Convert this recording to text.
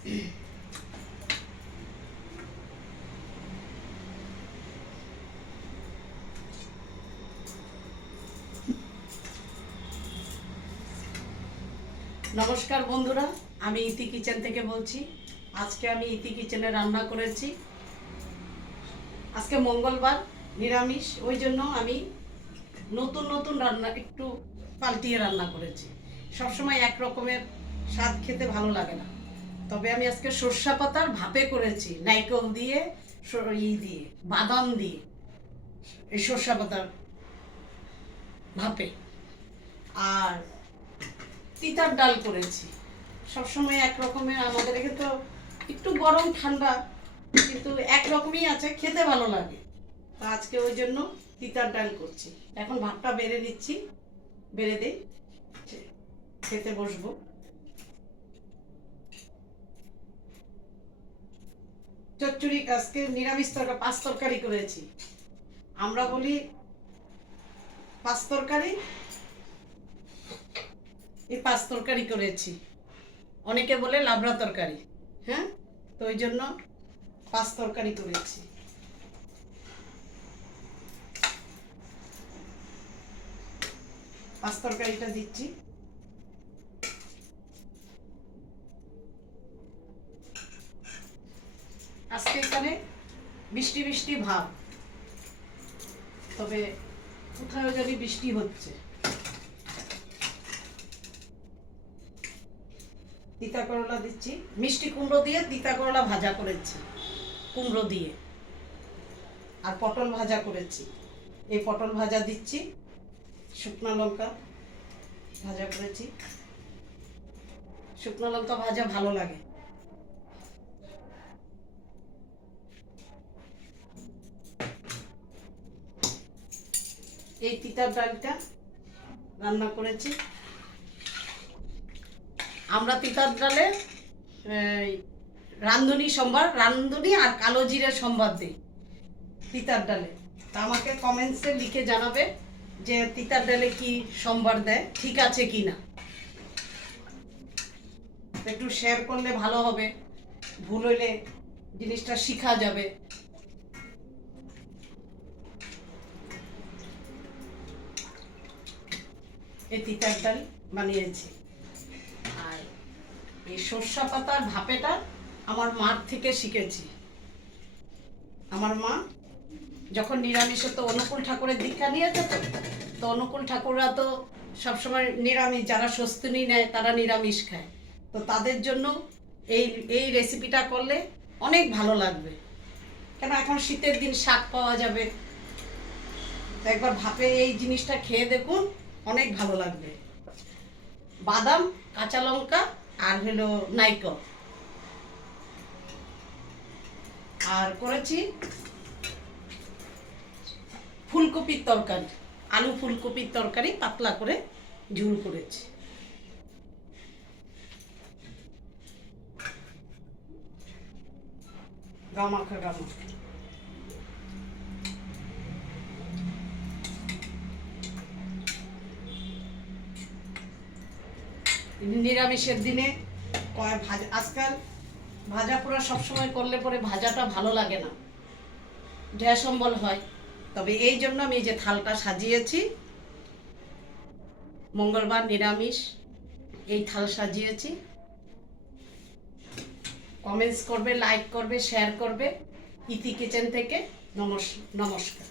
নমস্কার বন্ধুরা, আমি ইতি কিচেন থেকে বলছি। আজকে আমি ইতি কিচেনে রান্না করেছি। আজকে মঙ্গলবার, নিরামিষ, ওই জন্য আমি নতুন নতুন রান্না একটু পাল্টিয়ে রান্না করেছি। সবসময় এক রকমের স্বাদ খেতে ভালো লাগে না, তবে আমি আজকে সর্ষে পাতার ভাপে করেছি, নারকেল দিয়ে, দিয়ে বাদাম দিয়ে এই সর্ষে পাতার ভাপে। আর তিতার ডাল করেছি। সবসময় এক রকমের, আমাদের এখানে তো একটু গরম ঠান্ডা কিন্তু একরকমই আছে, খেতে ভালো লাগে। তো আজকে ওই জন্য তিতার ডাল করছি। এখন ভাতটা বেড়ে নিচ্ছি, বেড়ে দিই, খেতে বসবো। চচ্চড়ি আজকে নিরামিষ তরকারি, পাঁচ তরকারি করেছি। আমরা বলি পাঁচ তরকারি, এই পাঁচ তরকারি করেছি। অনেকে বলে লাবড়া তরকারি, হ্যাঁ, তো ওই জন্য পাঁচ তরকারি করেছি। পাঁচ তরকারিটা দিচ্ছি। আজকে এখানে বৃষ্টি বৃষ্টি ভাব, তবে কোথাও যদি বৃষ্টি হচ্ছে। তিতা করলা দিচ্ছি, মিষ্টি কুমড়ো দিয়ে তিতা করলা ভাজা করেছি, কুমড়ো দিয়ে। আর পটল ভাজা করেছি, এই পটল ভাজা দিচ্ছি। শুকনো লঙ্কা ভাজা করেছি, শুকনো লঙ্কা ভাজা ভালো লাগে। এই তিতার ডালটা রান্না করেছি। আমরা তিতার ডালে রাঁধুনি সম্বার, রাঁধুনি আর কালো জিরে সম্বার দিই তিতার ডালে। তা আমাকে কমেন্টসে লিখে জানাবে যে তিতার ডালে কি সম্বার দেয়, ঠিক আছে কি না। একটু শেয়ার করলে ভালো হবে, ভুল হইলে জিনিসটা শিখা যাবে। এই তিতার ডাল বানিয়েছি। আর এই সর্ষে পাতার ভাপেটা আমার মার থেকে শিখেছি। আমার মা যখন নিরামিষ হতো, অনুকূল ঠাকুরের দীক্ষা নিয়েছে, তো অনুকূল ঠাকুররা তো সবসময় নিরামিষ, যারা স্বস্তিনী নেয় তারা নিরামিষ খায়। তো তাদের জন্য এই এই রেসিপিটা করলে অনেক ভালো লাগবে, কেন এখন শীতের দিন শাক পাওয়া যাবে। তো একবার ভাপে এই জিনিসটা খেয়ে দেখুন, অনেক ভালো লাগবে। বাদাম, কাঁচা লঙ্কা আর হলো নারকেল। আর করেছি ফুলকপির তরকারি, আলু ফুলকপির তরকারি পাতলা করে ঝুল করেছি। গামাখা গামাখা। নিরামিষের দিনে ভাজা, আজকাল ভাজা পোড়া সবসময় করলে পরে ভাজাটা ভালো লাগে না, গ্যাস অম্বল হয়। তবে এই জন্য আমি যে থালটা সাজিয়েছি, মঙ্গলবার নিরামিষ, এই থাল সাজিয়েছি। কমেন্টস করবে, লাইক করবে, শেয়ার করবে। ইতি কিচেন থেকে নমস্কার।